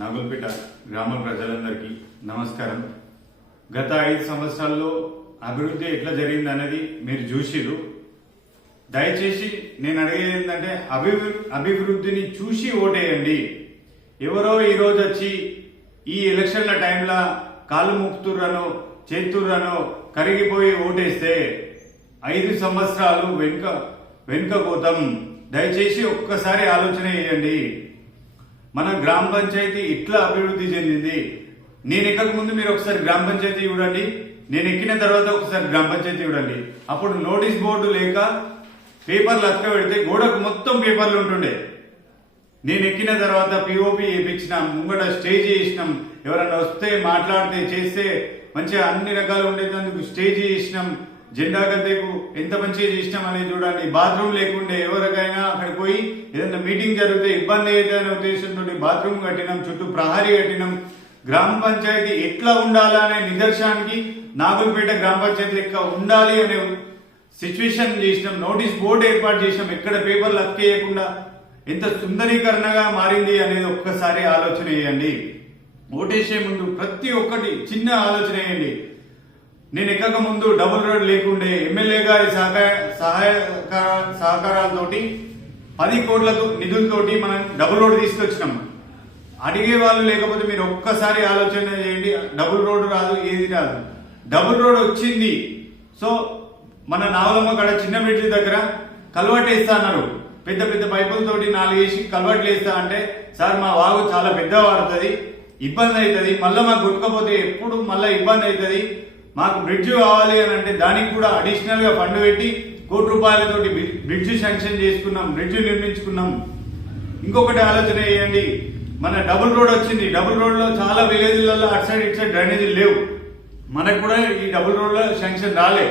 నాగుల్పేట గ్రామ ప్రజలందరికీ నమస్కారం. గత 5 సంవత్సరాల్లో అభివృద్ధి ఎట్లా జరిగింది అనేది మీరు చూసిరు. దయచేసి నేను అడిగేది ఏంటంటే అభివృద్ధిని చూసి ఓటేయండి. ఎవరో ఈరోజు వచ్చి ఈ ఎలక్షన్ల టైంలో కాళ్ళు ముక్తుర్రనో చేతుర్రనో కరిగిపోయి ఓటేస్తే 5 సంవత్సరాలు వెనుకపోతాం. దయచేసి ఒక్కసారి ఆలోచన చేయండి. మన గ్రామ పంచాయతీ ఇట్లా అభివృద్ధి చెందింది. నేను ఎక్కక ముందు మీరు ఒకసారి గ్రామ పంచాయతీ చూడండి, నేను ఎక్కిన తర్వాత ఒకసారి గ్రామ పంచాయతీ చూడండి. అప్పుడు నోటీస్ బోర్డు లేక పేపర్లు అతక పెడితే గోడకు మొత్తం పేపర్లు ఉంటుండే. నేను ఎక్కిన తర్వాత పిఓపి వేయించినాం, ముంగట స్టేజ్ చేసినాం, ఎవరన్నా వస్తే మాట్లాడితే చేస్తే మంచిగా అన్ని రకాలు ఉండేందుకు స్టేజ్ చేసినాం. జెండా గద్దెకు ఎంత మంచిగా చేసినాం అనేది చూడండి. బాత్రూమ్ లేకుండే, ఎవరికైనా అక్కడికి పోయి ఏదైనా మీటింగ్ జరిగితే ఇబ్బంది అవుతుందనే ఉద్దేశంతో బాత్రూమ్ కట్టినాం, చుట్టూ ప్రహారీ కట్టినాం. గ్రామ పంచాయతీ ఎట్లా ఉండాలనే నిదర్శనానికి నాగుల్పేట గ్రామ పంచాయతీ లెక్క ఉండాలి అనే సిచ్యువేషన్ చేసినాం. నోటీస్ బోర్డు ఏర్పాటు చేసినాం, ఎక్కడ పేపర్లు అక్కేయకుండా ఎంత సుందరీకరణగా మారింది అనేది ఒక్కసారి ఆలోచన చేయండి. ఓటేసే ముందు ప్రతి ఒక్కటి చిన్న ఆలోచన చేయండి. నేను ఎక్కక ముందు డబుల్ రోడ్ లేకుండే, ఎమ్మెల్యే గారి సహకారాలతోటి 10 కోట్ల నిధులతోటి మనం డబుల్ రోడ్ తీసుకొచ్చినాం. అడిగే వాళ్ళు లేకపోతే మీరు ఒక్కసారి ఆలోచన చేయండి. డబుల్ రోడ్ రాదు, ఏది రాదు, డబుల్ రోడ్ వచ్చింది. సో మన నావలమ్మ కాడ చిన్న బ్రిడ్జి దగ్గర కల్వర్ట్ వేస్తా అన్నారు. పెద్ద పెద్ద పైపులతోటి 4 వేసి కల్వర్ట్లు వేస్తా అంటే, సార్ మా వాగు చాలా పెద్ద వాడుతుంది, ఇబ్బంది అవుతుంది, మళ్ళీ మాకు గుట్టుకపోతే ఎప్పుడు మళ్ళీ ఇబ్బంది అవుతుంది, మాకు బ్రిడ్జ్ కావాలి అని అంటే దానికి కూడా అడిషనల్ గా ఫండ్ పెట్టి 1 కోటి రూపాయలతోటి బ్రిడ్జ్ శాంక్షన్ చేసుకున్నాం, బ్రిడ్జ్ నిర్మించుకున్నాం. ఇంకొకటి ఆలోచన చేయండి, మన డబుల్ రోడ్ వచ్చింది. డబుల్ రోడ్ లో చాలా విలేజ్లలో అటు సైడ్ ఇటు సైడ్ డ్రైనేజీలు లేవు. మనకు కూడా ఈ డబుల్ రోడ్ లో శాంక్షన్ రాలే.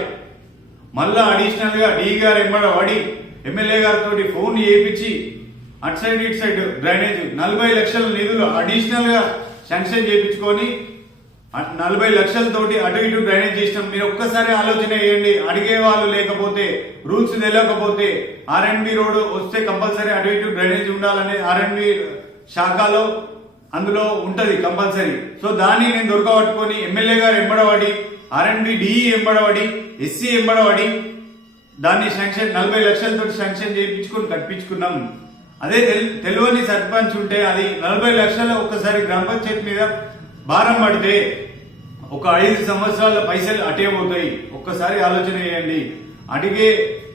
మళ్ళా అడిషనల్ గా డి గారు ఎంబడబడి ఎమ్మెల్యే గారితో ఫోన్ చేయించి అటు సైడ్ ఇటు సైడ్ డ్రైనేజ్ 40 లక్షల నిధులు అడిషనల్ గా శాంక్షన్ చేయించుకొని 40 లక్షలతోటి అటు ఇటు డ్రైనేజ్ చేసినాం. మీరు ఒక్కసారి ఆలోచన చేయండి. అడిగే వాళ్ళు లేకపోతే, రూల్స్ తెలియకపోతే, ఆర్ఎండ్బి రోడ్ వస్తే కంపల్సరీ అటు ఇటు డ్రైనేజ్ ఉండాలనే ఆర్ఎండ్బి శాఖలో అందులో ఉంటది కంపల్సరీ. సో దాన్ని నేను దొరకబట్టుకొని ఎమ్మెల్యే గారు ఎంబడబడి, ఆర్ఎండ్బి డిఈ ఎంబడబడి, ఎస్సీ ఎంబడబడి దాన్ని శాంక్షన్ 40 లక్షలతో శాంక్షన్ చేయించుకొని కట్టించుకున్నాం. అదే తెలియని సర్పంచ్ ఉంటే అది 40 లక్షల ఒక్కసారి గ్రామ పంచాయతీ మీద భారం పడితే ఒక 5 సంవత్సరాల పైసలు అటే పోతాయి. ఒక్కసారి ఆలోచన చేయండి. అడిగే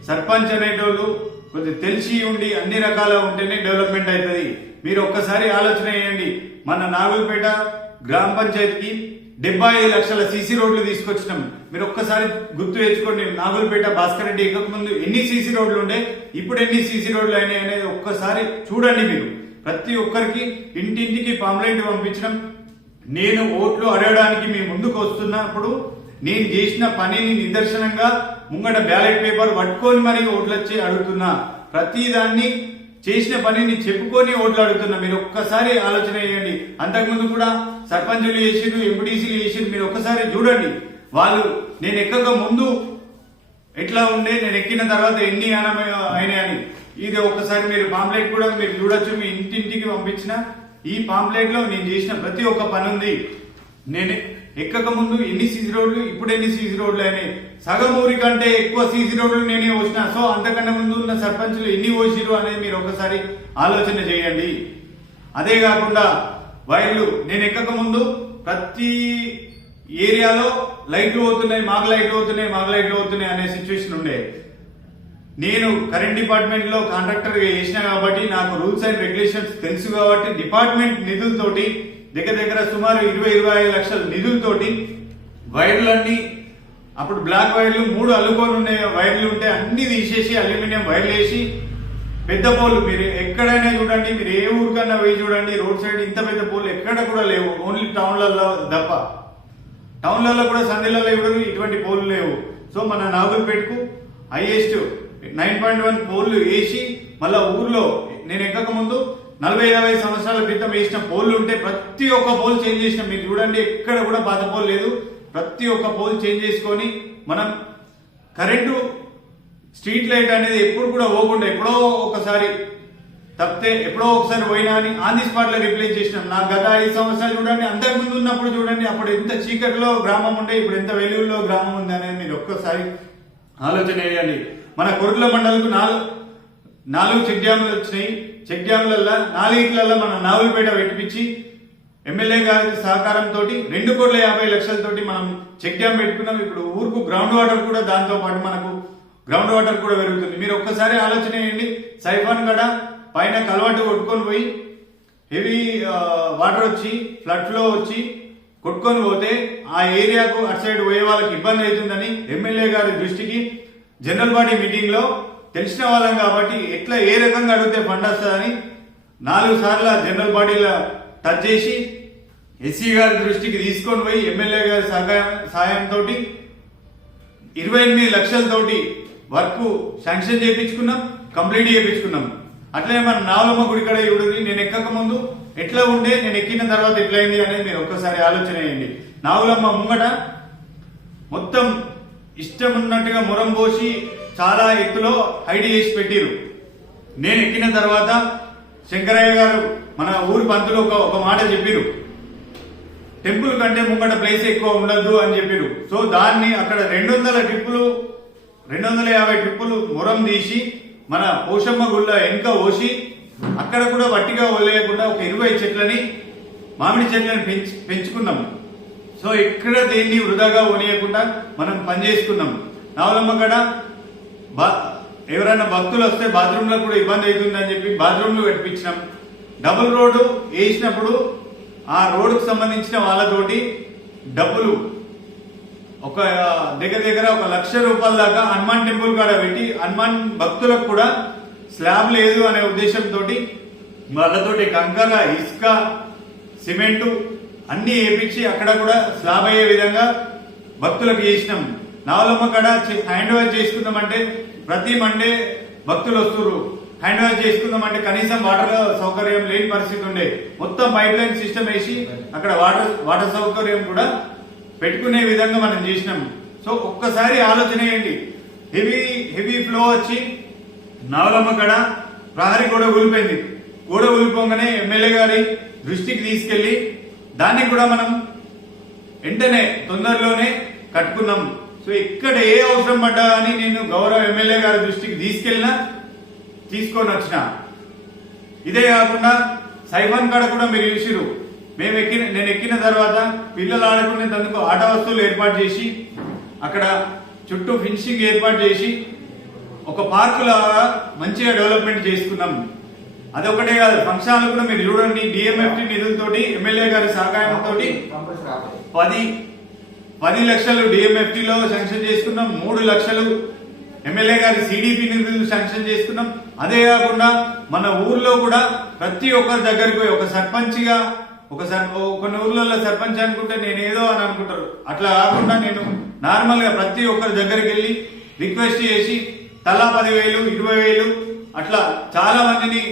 సర్పంచ్ అనేటోళ్ళు కొద్దిగా తెలిసి ఉండి అన్ని రకాల ఉంటేనే డెవలప్మెంట్ అవుతుంది. మీరు ఒక్కసారి ఆలోచన చేయండి. మన నాగుల్పేట గ్రామ పంచాయతీకి 75 లక్షల సీసీ రోడ్లు తీసుకొచ్చినాం. మీరు ఒక్కసారి గుర్తు తెచ్చుకోండి. నాగుల్పేట భాస్కర్ రెడ్డి ఎక్కక ముందు ఎన్ని సీసీ రోడ్లు ఉండే, ఇప్పుడు ఎన్ని సీసీ రోడ్లు అయినాయి అనేది ఒక్కసారి చూడండి. మీరు ప్రతి ఒక్కరికి ఇంటింటికి పాంప్లెంట్ పంపించడం. నేను ఓట్లు అడగడానికి మీ ముందుకు వస్తున్నప్పుడు నేను చేసిన పనిని నిదర్శనంగా ముంగట బ్యాలెట్ పేపర్ పట్టుకొని మరి ఓట్లు వచ్చి అడుగుతున్నా. ప్రతి దాన్ని చేసిన పనిని చెప్పుకొని ఓట్లు అడుగుతున్నా. మీరు ఒక్కసారి ఆలోచన చేయండి. అంతకుముందు కూడా సర్పంచులు చేసిరు, ఎంపీటీసీలు చేసిరు. మీరు ఒక్కసారి చూడండి. వాళ్ళు నేను ఎక్కక ముందు ఎట్లా ఉండే, నేను ఎక్కిన తర్వాత ఎన్ని అయినాయని. ఇది ఒక్కసారి మీరు పాంప్లెట్ కూడా మీరు చూడొచ్చు. మీ ఇంటింటికి పంపించిన ఈ పాంప్లెట్ లో నేను చేసిన ప్రతి ఒక్క పని ఉంది. నేను ఎక్కక ముందు ఎన్ని సీసీ రోడ్లు, ఇప్పుడు ఎన్ని సీసీ రోడ్లు అయినాయి. సగం ఊరి కంటే ఎక్కువ సీసీ రోడ్లు నేనే పోసిన. సో అంతకన్నా ముందు ఉన్న సర్పంచులు ఎన్ని పోసిరు అనేది మీరు ఒకసారి ఆలోచన చేయండి. అదే కాకుండా వైర్లు నేను ఎక్కక ముందు ప్రతి ఏరియాలో లైట్లు పోతున్నాయి, మాకు లైట్లు పోతున్నాయి, మాకు లైట్లు పోతున్నాయి అనే సిచ్యువేషన్ ఉండే. నేను కరెంట్ డిపార్ట్మెంట్ లో కాంట్రాక్టర్ గా చేసిన కాబట్టి నాకు రూల్స్ అండ్ రెగ్యులేషన్స్ తెలుసు కాబట్టి డిపార్ట్మెంట్ నిధులతోటి దగ్గర సుమారు 20-25 లక్షల నిధులతోటి వైర్లన్నీ, అప్పుడు బ్లాక్ వైర్లు 3 అల్లుకొని ఉండే వైర్లు ఉంటే అన్ని తీసేసి అల్యూమినియం వైర్లు వేసి పెద్ద పోల్. మీరు ఎక్కడైనా చూడండి, మీరు ఏ ఊరికన్నా పోయి చూడండి, రోడ్ సైడ్ ఇంత పెద్ద పోల్ ఎక్కడ కూడా లేవు. ఓన్లీ టౌన్లలో తప్ప. టౌన్లలో కూడా సందేలలో ఎవరు ఇటువంటి పోల్ లేవు. సో మన నాగుల్పేటకు హైయెస్ట్ 9.1 పోల్లు వేసి మళ్ళా ఊర్లో నేను ఎక్కక ముందు 40-50 సంవత్సరాల క్రితం వేసిన పోల్లు ఉంటే ప్రతి ఒక్క పోల్ చేంజ్ చేసినాం. మీరు చూడండి, ఎక్కడ కూడా పాత పోల్ లేదు. ప్రతి ఒక్క పోల్ చేంజ్ చేసుకొని మనం కరెంటు స్ట్రీట్ లైట్ అనేది ఎప్పుడు కూడా పోకుండా ఎప్పుడో ఒకసారి తప్పితే ఎప్పుడో ఒకసారి పోయినా అని ఆన్ ది స్పాట్ లో రిప్లేస్ చేసినాం. నా గత 5 సంవత్సరాలు చూడండి, అంతకు ముందు ఉన్నప్పుడు చూడండి, అప్పుడు ఎంత చీకటిలో గ్రామం ఉండే, ఇప్పుడు ఎంత వెలుగులో గ్రామం ఉంది అనేది మీరు ఒక్కసారి ఆలోచన వేయండి. మన కొరుట్ల మండలకు 4 చెక్ డ్యాములు వచ్చినాయి. చెక్ డ్యాములలో 4 మన నాగులపేట పెట్టించి ఎమ్మెల్యే గారి సహకారంతో 2,50,00,000 మనం చెక్ డ్యామ్ పెట్టుకున్నాం. ఇప్పుడు ఊరుకు గ్రౌండ్ వాటర్ కూడా, దాంతో పాటు మనకు గ్రౌండ్ వాటర్ కూడా పెరుగుతుంది. మీరు ఒక్కసారి ఆలోచన చేయండి, సైఫాన్ గడ పైన కలవాటు కొట్టుకొని పోయి హెవీ వాటర్ వచ్చి ఫ్లడ్ ఫ్లో వచ్చి కొట్టుకొని పోతే ఆ ఏరియాకు అటు సైడ్ పోయే వాళ్ళకి ఇబ్బంది అవుతుందని ఎమ్మెల్యే గారి దృష్టికి జనరల్ బాడీ మీటింగ్ లో తెలిసిన వాళ్ళం కాబట్టి ఎట్లా ఏ రకంగా అడిగితే ఫండ్ వస్తుందని 4 సార్లు జనరల్ బాడీలో టచ్ చేసి ఎస్సీ గారి దృష్టికి తీసుకొని పోయి ఎమ్మెల్యే గారి సహాయంతో 28 లక్షలతోటి వర్క్ శాంక్షన్ చేయించుకున్నాం, కంప్లీట్ చేయించుకున్నాం. అట్లనే మన నావలమ్మ గుడి కడ చూడండి, నేను ఎక్కక ముందు ఎట్లా ఉండే, నేను ఎక్కిన తర్వాత ఎట్లా అయింది అనేది మీరు ఒక్కసారి ఆలోచన చేయండి. నావలమ్మ ముంగట మొత్తం ఇష్టం ఉన్నట్టుగా మురం పోసి చాలా ఎత్తులో హైడ్ చేసి పెట్టిరు. నేను ఎక్కిన తర్వాత శంకరయ్య గారు మన ఊరి పంతులు ఒక మాట చెప్పిరు, టెంపుల్ కంటే ముంగట ప్లేస్ ఎక్కువ ఉండద్దు అని చెప్పిరు. సో దాన్ని అక్కడ 250 ట్రిప్పులు మురం తీసి మన పోషమ్మ గుళ్ళ వెనుక పోసి అక్కడ కూడా వట్టిగా వదిలేయకుండా ఒక 20 చెట్లని, మామిడి చెట్లని పెంచుకున్నాం. సో ఎక్కడ దేన్ని వృధాగా వనియకుండా మనం పనిచేసుకున్నాం. నావలమ్మ గడ ఎవరైనా భక్తులు వస్తే బాత్రూమ్ లో కూడా ఇబ్బంది అవుతుందని చెప్పి బాత్రూమ్లు కట్టించినాం. డబుల్ రోడ్డు వేసినప్పుడు ఆ రోడ్డుకు సంబంధించిన వాళ్ళతోటి డబ్బులు ఒక దగ్గర 1,00,000 రూపాయల దాకా హనుమాన్ టెంపుల్ కాడ పెట్టి హనుమాన్ భక్తులకు కూడా స్లాబ్ లేదు అనే ఉద్దేశంతో వాళ్ళతోటి కంకర, ఇసుక, సిమెంటు అన్ని వేపించి అక్కడ కూడా స్లాబ్ అయ్యే విధంగా భక్తులకు చేసినాం. నావలమ్మ కాడ హ్యాండ్ ఓవర్ చేసుకుందామంటే ప్రతి మండే భక్తులు వస్తున్నారు. హ్యాండ్ ఓవర్ చేసుకుందామంటే కనీసం వాటర్ సౌకర్యం లేని పరిస్థితి ఉండే. మొత్తం పైప్ లైన్ సిస్టమ్ వేసి అక్కడ వాటర్ సౌకర్యం కూడా పెట్టుకునే విధంగా మనం చేసినాం. సో ఒక్కసారి ఆలోచన చేయండి, హెవీ ఫ్లో వచ్చి నావలమ్మ కాడ ప్రహరీ గోడ కూలిపోయింది. గోడ కూలిపోగానే ఎమ్మెల్యే గారి దృష్టికి తీసుకెళ్లి దాన్ని కూడా మనం వెంటనే తొందరలోనే కట్టుకున్నాం. సో ఇక్కడ ఏ అవసరం పడ్డా అని నేను గౌరవ ఎమ్మెల్యే గారి దృష్టికి తీసుకొని వచ్చిన. ఇదే కాకుండా సైఫాన్ కాడ కూడా మీరు చూసిరు, నేను ఎక్కిన తర్వాత పిల్లలు ఆడుకునేందుకు ఆట వస్తువులు ఏర్పాటు చేసి అక్కడ చుట్టూ ఫినిషింగ్ ఏర్పాటు చేసి ఒక పార్కు లాగా మంచిగా డెవలప్మెంట్ చేసుకున్నాం. అదొకటే కాదు, ఫంక్షన్లు కూడా మీరు చూడండి, డిఎంఎఫ్టి నిధులతోటి ఎమ్మెల్యే గారి సహకారంతో 10 లక్షలు డిఎంఎఫ్టిలో శాంక్షన్ చేసుకున్నాం. 3 లక్షలు ఎమ్మెల్యే గారి సిడిపి నిధులు శాంక్షన్ చేసుకున్నాం. అదే కాకుండా మన ఊర్లో కూడా ప్రతి ఒక్కరి దగ్గరికి పోయి ఒక సర్పంచ్గా కొన్ని ఊర్లలో సర్పంచ్ అనుకుంటే నేను ఏదో అని అనుకుంటారు, అట్లా కాకుండా నేను నార్మల్ గా ప్రతి ఒక్కరి దగ్గరికి వెళ్ళి రిక్వెస్ట్ చేసి తలా 10,000, 20,000 అట్లా చాలా మందిని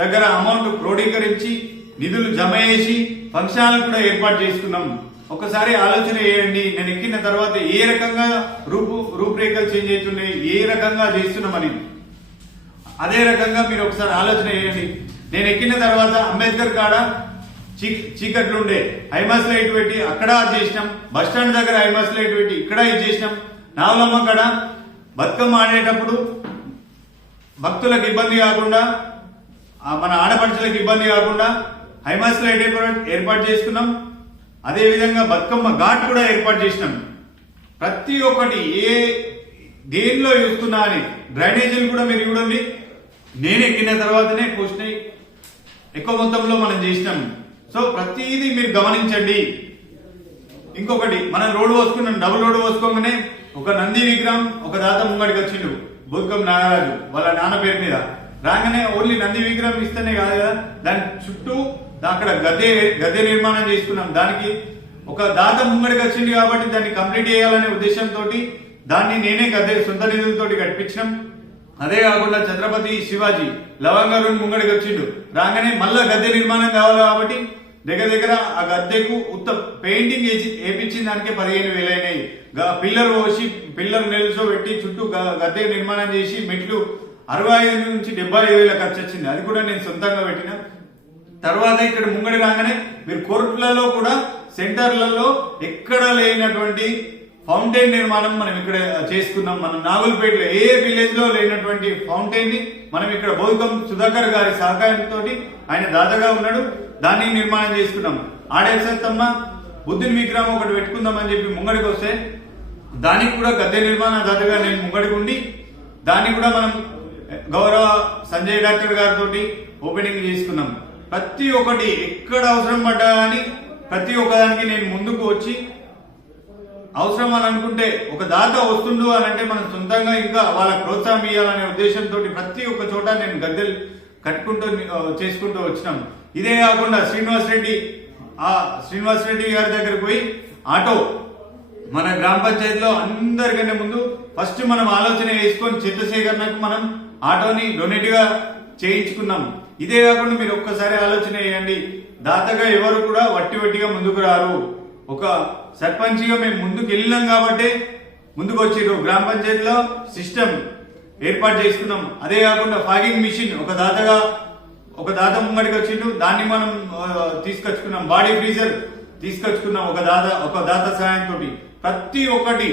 దగ్గర అమౌంట్ క్రోడీకరించి నిధులు జమ చేసి ఫంక్షన్లు కూడా ఏర్పాటు చేసుకున్నాం. ఒకసారి ఆలోచన చేయండి, నేను ఎక్కిన తర్వాత ఏ రకంగా రూపురేఖలు చేంజ్ అవుతున్నాయి, ఏ రకంగా చేస్తున్నామని. అదే రకంగా మీరు ఒకసారి ఆలోచన చేయండి. నేను ఎక్కిన తర్వాత అంబేద్కర్ కాడ చీకట్లు ఉండే, హైమాస్ లైట్ పెట్టి అక్కడ చేసినాం. బస్ స్టాండ్ దగ్గర హైమాస్ లైట్ పెట్టి ఇక్కడ ఇది చేసినాం. నావలమ్మ కాడ బతుకమ్మ ఆడేటప్పుడు భక్తులకు ఇబ్బంది కాకుండా, మన ఆడపడుచులకు ఇబ్బంది కాకుండా హైమాస్ లైట్ ఏర్పాటు చేసుకున్నాం. అదే విధంగా బతుకమ్మ ఘాట్ కూడా ఏర్పాటు చేసినాం. ప్రతి ఒక్కటి దేనిలో చూస్తున్నా అని డ్రైనేజీలు కూడా మీరు చూడండి, నేను ఎక్కిన తర్వాతనే పోసినాయి, ఎక్కువ మొత్తంలో మనం చేసినాం. సో ప్రతిదీ మీరు గమనించండి. ఇంకొకటి, మనం రోడ్డు పోసుకున్నాం, డబుల్ రోడ్డు పోసుకోగానే ఒక నంది విగ్రహం ఒక దాత ముంగడికి వచ్చిండు, బుద్ధకం నాగరాజు వాళ్ళ నాన్న పేరు మీద. రాగానే ఓన్లీ నంది విగ్రహం ఇస్తేనే కాదు కదా, దాని చుట్టూ అక్కడ గద్దె నిర్మాణం చేసుకున్నాం. దానికి ఒక దాత ముంగడికి వచ్చింది కాబట్టి దాన్ని కంప్లీట్ చేయాలనే ఉద్దేశంతో దాన్ని నేనే గద్దె సొంత నిధులతోటి కట్టించినాం. అదే కాకుండా ఛత్రపతి శివాజీ లవంగారు ముంగడికి వచ్చిండు, రాగానే మళ్ళా గద్దె నిర్మాణం కావాలి కాబట్టి దగ్గర ఆ గద్దెకు పెయింటింగ్ వేపించిన దానికే 15,000 అయినాయి. పిల్లర్ పోసి పిల్లర్ నిల్చోబెట్టి చుట్టూ గద్దె నిర్మాణం చేసి మెట్లు 65 నుంచి 75,000 ఖర్చు వచ్చింది. అది కూడా నేను సొంతంగా పెట్టిన. తర్వాత ఇక్కడ ముంగడి రాగానే మీరు కోర్టులలో కూడా సెంటర్లలో ఎక్కడ లేనటువంటి ఫౌంటైన్ నిర్మాణం మనం ఇక్కడ చేసుకున్నాం. మనం నాగులపేటలో ఏ విలేజ్ లో లేనటువంటి ఫౌంటైన్ ని మనం ఇక్కడ బోధకం సుధాకర్ గారి సహకారంతో, ఆయన దాతగా ఉన్నాడు, దాన్ని నిర్మాణం చేసుకున్నాం. ఆడేసత్తమ్మ బుద్ధుని విగ్రహం ఒకటి పెట్టుకుందాం అని చెప్పి ముంగడికి వస్తే దానికి కూడా గద్దె నిర్మాణ దాతగా నేను ముంగడికి ఉండి దాన్ని కూడా మనం గౌరవ సంజయ్ డాక్టర్ గారితో ఓపెనింగ్ చేసుకున్నాం. ప్రతి ఒక్కటి ఎక్కడ అవసరం పడ్డా అని ప్రతి ఒక్కదానికి నేను ముందుకు వచ్చి అవసరం అని అనుకుంటే ఒక దాత వస్తుండు అని అంటే మనం సొంతంగా ఇంకా వాళ్ళకి ప్రోత్సాహం ఇవ్వాలనే ఉద్దేశంతో ప్రతి ఒక్క చోట నేను గద్దెలు కట్టుకుంటూ చేసుకుంటూ వచ్చినాం. ఇదే కాకుండా శ్రీనివాస్ రెడ్డి గారి దగ్గరకు పోయి ఆటో మన గ్రామ పంచాయతీలో అందరికన్నా ముందు ఫస్ట్ మనం ఆలోచన వేసుకొని చెత్త సేకరణకు మనం ఆటోని డొనేట్ గా చేయించుకున్నాం. ఇదే కాకుండా మీరు ఒక్కసారి ఆలోచన చేయండి, దాతగా ఎవరు కూడా వట్టిగా ముందుకు రారు. ఒక సర్పంచ్గా మేము ముందుకు వెళ్ళినాం కాబట్టి ముందుకు వచ్చిర్రు. గ్రామ పంచాయతీలో సిస్టమ్ ఏర్పాటు చేసుకున్నాం. అదే కాకుండా ఫాగింగ్ మిషన్ ఒక దాత ముంగడికి వచ్చిండు, దాన్ని మనం తీసుకొచ్చుకున్నాం. బాడీ ఫ్రీజర్ తీసుకొచ్చుకున్నాం ఒక దాత సహాయంతో. ప్రతి ఒక్కటి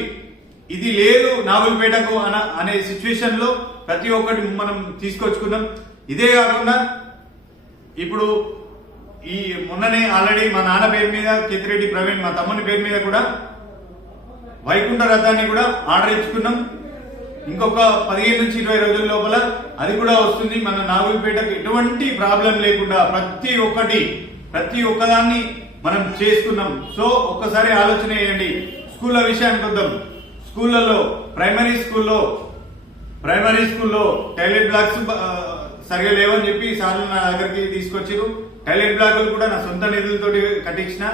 ఇది లేదు నాగులపేటకు అనే సిచ్యువేషన్ లో ప్రతి ఒక్కటి మనం తీసుకొచ్చుకున్నాం. ఇదే కాకుండా ఇప్పుడు ఈ మొన్ననే ఆల్రెడీ మా నాన్న పేరు మీద కితిరెడ్డి ప్రవీణ్, మా తమ్ముని పేరు మీద కూడా వైకుంఠ రథాన్ని కూడా ఆర్డర్ ఇచ్చుకున్నాం. ఇంకొక 15 నుంచి 20 రోజుల లోపల అది కూడా వస్తుంది. మన నాగులపేటకు ఎటువంటి ప్రాబ్లం లేకుండా ప్రతి ఒక్కదాన్ని మనం చేసుకున్నాం. సో ఒక్కసారి ఆలోచన చేయండి. స్కూళ్ళ విషయానికి వద్దాం. స్కూళ్ళలో ప్రైమరీ స్కూల్లో టాయిలెట్ బ్లాక్స్ సరిగా లేవని చెప్పి సార్లు నా దగ్గరికి తీసుకొచ్చారు. టాయిలెట్ బ్లాకులు కూడా నా సొంత నిధులతో కట్టించిన.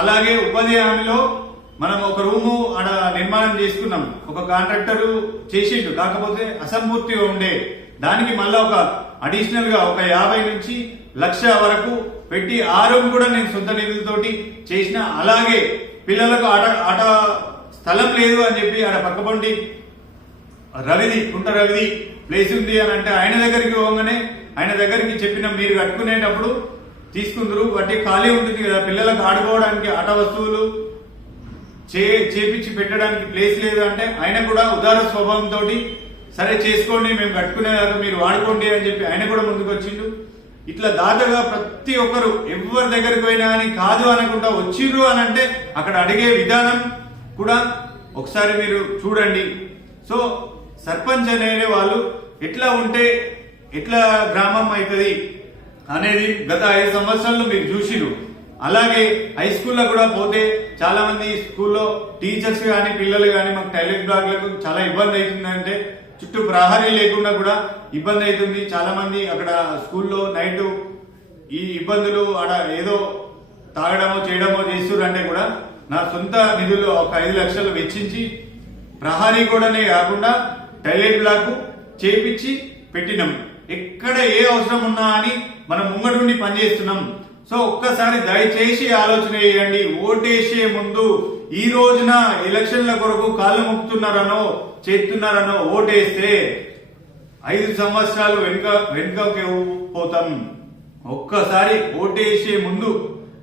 అలాగే ఉపాధి హామీలో మనం ఒక రూము ఆడ నిర్మాణం చేసుకున్నాం. ఒక కాంట్రాక్టర్ చేసిండు, కాకపోతే అసంపూర్తిగా ఉండే దానికి మళ్ళా ఒక అడిషనల్ గా ఒక 50 నుంచి 1,00,000 వరకు పెట్టి ఆ రూమ్ కూడా నేను సొంత నిధులతోటి చేసిన. అలాగే పిల్లలకు ఆట స్థలం లేదు అని చెప్పి ఆడ పక్కపండి కుంట రవిది ప్లేస్ ఉంది అని అంటే ఆయన దగ్గరికి పోగానే ఆయన దగ్గరికి చెప్పిన మీరు కట్టుకునేటప్పుడు తీసుకుందరు వాటి ఖాళీ ఉంటుంది కదా, పిల్లలకు ఆడుకోవడానికి ఆట వస్తువులు చేపించి పెట్టడానికి ప్లేస్ లేదు అంటే ఆయన కూడా ఉదార స్వభావంతో సరే చేసుకోండి, మేము కట్టుకునేదాకా మీరు వాడుకోండి అని చెప్పి ఆయన కూడా ముందుకు వచ్చిండు. ఇట్లా దాదాగా ప్రతి ఒక్కరు ఎవరి దగ్గరికి పోయినా అని కాదు అనకుండా వచ్చిర్రు అని అంటే అక్కడ అడిగే విధానం కూడా ఒకసారి మీరు చూడండి. సో సర్పంచ్ అనే వాళ్ళు ఎట్లా ఉంటే ఎట్లా గ్రామం అవుతుంది అనేది గత 5 సంవత్సరాల్లో మీరు చూసిరు. అలాగే హై స్కూల్లో కూడా పోతే చాలా మంది స్కూల్లో టీచర్స్ కానీ పిల్లలు కానీ మాకు టాయిలెట్ బ్లాక్లకు చాలా ఇబ్బంది అవుతుందంటే చుట్టూ ప్రహరీ లేకుండా కూడా ఇబ్బంది అవుతుంది. చాలా మంది అక్కడ స్కూల్లో నైట్ ఈ ఇబ్బందులు ఆడ ఏదో తాగడమో చేయడమో చేస్తున్నారు అంటే కూడా నా సొంత నిధులు ఒక 5 లక్షలు వెచ్చించి ప్రహరీ కూడానే కాకుండా టాయిలెట్ బ్లాక్ చేపించి పెట్టినాం. ఎక్కడ ఏ అవసరం ఉన్నా అని మనం ముంగటుండి పనిచేస్తున్నాం. సో ఒక్కసారి దయచేసి ఆలోచన చేయండి. ఓటేసే ముందు ఈ రోజున ఎలక్షన్ల కొరకు కాళ్ళు మొక్కుతున్నారనో చేస్తున్నారనో ఓటేస్తే 5 సంవత్సరాలు వెనుకకి పోతాం. ఒక్కసారి ఓటేసే ముందు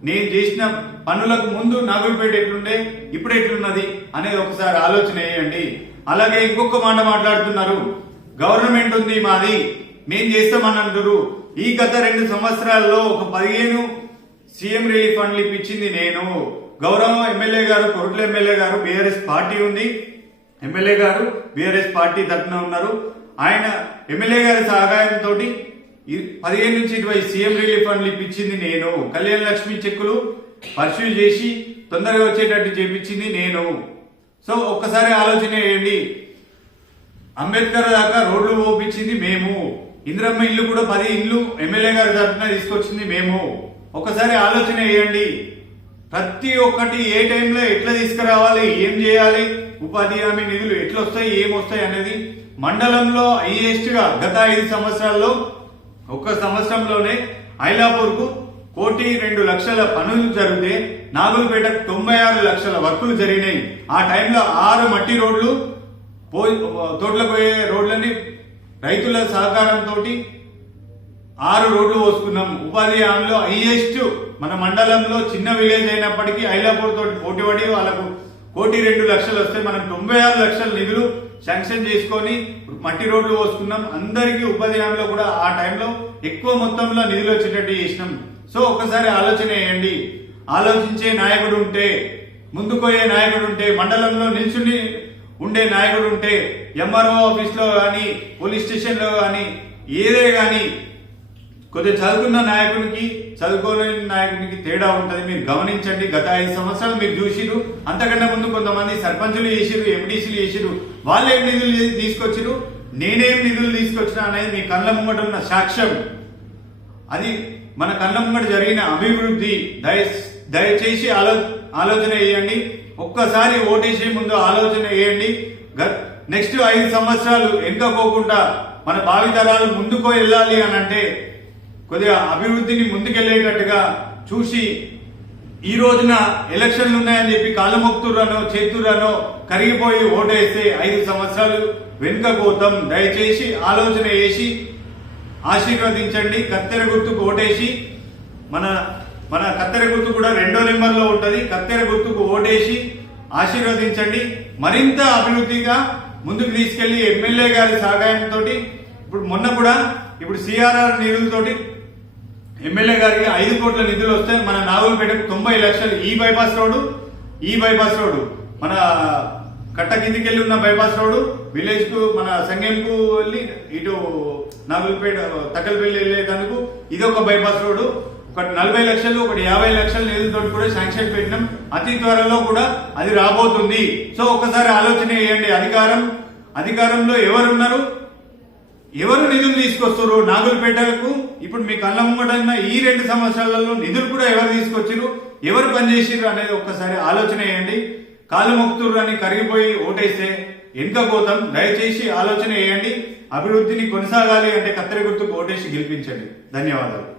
నేను చేసిన పనులకు ముందు నాగులపేట ఎట్లుండే ఇప్పుడు ఎట్లున్నది అనేది ఒకసారి ఆలోచన చేయండి. అలాగే ఇంకొక మాట మాట్లాడుతున్నారు, గవర్నమెంట్ ఉంది మాది మేం చేస్తామని అంటారు. ఈ గత 2 సంవత్సరాల్లో ఒక 15 సీఎం రిలీఫ్ ఫండ్లు ఇప్పించింది నేను. గౌరవ ఎమ్మెల్యే గారు, కొరుట్ల ఎమ్మెల్యే గారు బీఆర్ఎస్ పార్టీ ఉంది, ఎమ్మెల్యే గారు బీఆర్ఎస్ పార్టీ తరఫున ఉన్నారు. ఆయన ఎమ్మెల్యే గారి సహాయంతో 15 నుంచి 20 సీఎం రిలీఫ్ ఫండ్లు ఇప్పించింది నేను. కళ్యాణ లక్ష్మి చెక్కులు పర్సూ చేసి తొందరగా వచ్చేటట్టు చేపించింది నేను. సో ఒక్కసారి ఆలోచన చేయండి. అంబేద్కర్ దాకా రోడ్లు పోపించింది మేము. ఇందిరమ్మ ఇల్లు కూడా 10 ఇల్లు ఎమ్మెల్యే గారి తరఫున తీసుకొచ్చింది మేము. ఒకసారి ఆలోచన చేయండి. ప్రతి ఒక్కటి ఏ టైంలో ఎట్లా తీసుకురావాలి, ఏం చేయాలి, ఉపాధి హామీ నిధులు ఎట్లా వస్తాయి, ఏమొస్తాయి అనేది మండలంలో హైయెస్ట్ గా గత 5 సంవత్సరాల్లో ఒక్క సంవత్సరంలోనే ఐలాపూర్ కు 1,02,00,000 పనులు జరిగితే నాగులపేటకు 96 లక్షల వర్కులు జరిగినాయి. ఆ టైంలో 6 మట్టి రోడ్లు తోటలకు పోయే రోడ్లని రైతుల సహకారంతో 6 రోడ్లు పోసుకున్నాం. ఉపాధి హామీలో హైయెస్ట్ మన మండలంలో చిన్న విలేజ్ అయినప్పటికీ ఐలాపూర్ తోటి పోటీపడి వాళ్ళకు 1,02,00,000 వస్తే మనం 96 లక్షల నిధులు శాంక్షన్ చేసుకొని మట్టి రోడ్లు పోసుకున్నాం. అందరికీ ఉపాధి హామీలో కూడా ఆ టైంలో ఎక్కువ మొత్తంలో నిధులు వచ్చేటట్టు చేసినాం. సో ఒకసారి ఆలోచన చేయండి. ఆలోచించే నాయకుడు ఉంటే, ముందుకోయే నాయకుడు ఉంటే, మండలంలో నిల్చుని ఉండే నాయకుడు ఉంటే, ఎంఆర్ఓ ఆఫీస్ లో కానీ పోలీస్ స్టేషన్ లో కానీ ఏదే కానీ కొద్దిగా చదువుకున్న నాయకునికి చదువుకోలేని నాయకునికి తేడా ఉంటది. మీరు గమనించండి. గత 5 సంవత్సరాలు మీరు చూసిరు. అంతకన్నా ముందు కొంతమంది సర్పంచులు చేసిరు, ఎండిసిలు చేసిరు. వాళ్ళు ఏం నిధులు తీసుకొచ్చిరు, నేనేం నిధులు తీసుకొచ్చినా అనేది మీ కళ్ళ ముంగట ఉన్న సాక్ష్యం. అది మన కళ్ళ ముంగట జరిగిన అభివృద్ధి. దయచేసి ఆలోచన చేయండి. ఒక్కసారి ఓటేసే ముందు ఆలోచన చేయండి. నెక్స్ట్ 5 సంవత్సరాలు వెనుకపోకుండా మన భావితరాలు ముందుకు వెళ్ళాలి అని అంటే కొద్దిగా అభివృద్ధిని ముందుకెళ్లేటట్టుగా చూసి, ఈ రోజున ఎలక్షన్లు ఉన్నాయని చెప్పి కాళ్ళు మొక్కుతుర్రనో చేతుర్రనో కరిగిపోయి ఓటేస్తే 5 సంవత్సరాలు వెనుకపోతాం. దయచేసి ఆలోచన చేసి ఆశీర్వదించండి. కత్తెర గుర్తుకు ఓటేసి, మన కత్తెర గుర్తు కూడా 2వ నెంబర్ లో ఉంటది. కత్తెర గుర్తుకు ఓటేసి ఆశీర్వదించండి. మరింత అభివృద్ధిగా ముందుకు తీసుకెళ్లి ఎమ్మెల్యే గారి సహాయంతో మొన్న కూడా సిఆర్ఆర్ నిధులతోటి ఎమ్మెల్యే గారికి 5 కోట్ల నిధులు వస్తే మన నాగులపేటకు 90 లక్షలు ఈ బైపాస్ రోడ్డు మన కట్ట కిందికి వెళ్ళి ఉన్న బైపాస్ రోడ్డు విలేజ్ కు మన సంగెంకు వెళ్ళి ఇటు నాగులపేట తక్కలపల్లి వెళ్ళేందుకు ఇది ఒక బైపాస్ రోడ్డు. ఒకటి 40 లక్షలు, ఒకటి 50 లక్షల నిధులతో కూడా శాంక్షన్ పెట్టినాం. అతి త్వరలో కూడా అది రాబోతుంది. సో ఒకసారి ఆలోచన చేయండి. అధికారంలో ఎవరున్నారు, ఎవరు నిధులు తీసుకొస్తారు నాగులపేటకు? ఇప్పుడు మీ కళ్ళ ముంగటన్న ఈ 2 సంవత్సరాలలో నిధులు కూడా ఎవరు తీసుకొచ్చారు, ఎవరు పనిచేసారు అనేది ఒక్కసారి ఆలోచన చేయండి. కాళ్ళు మొక్కుతుర్రు అని కరిగిపోయి ఓటేస్తే వెనుకపోతాం. దయచేసి ఆలోచన చేయండి. అభివృద్ధిని కొనసాగాలి అంటే కత్తెర గుర్తుకు ఓటేసి గెలిపించండి. ధన్యవాదాలు.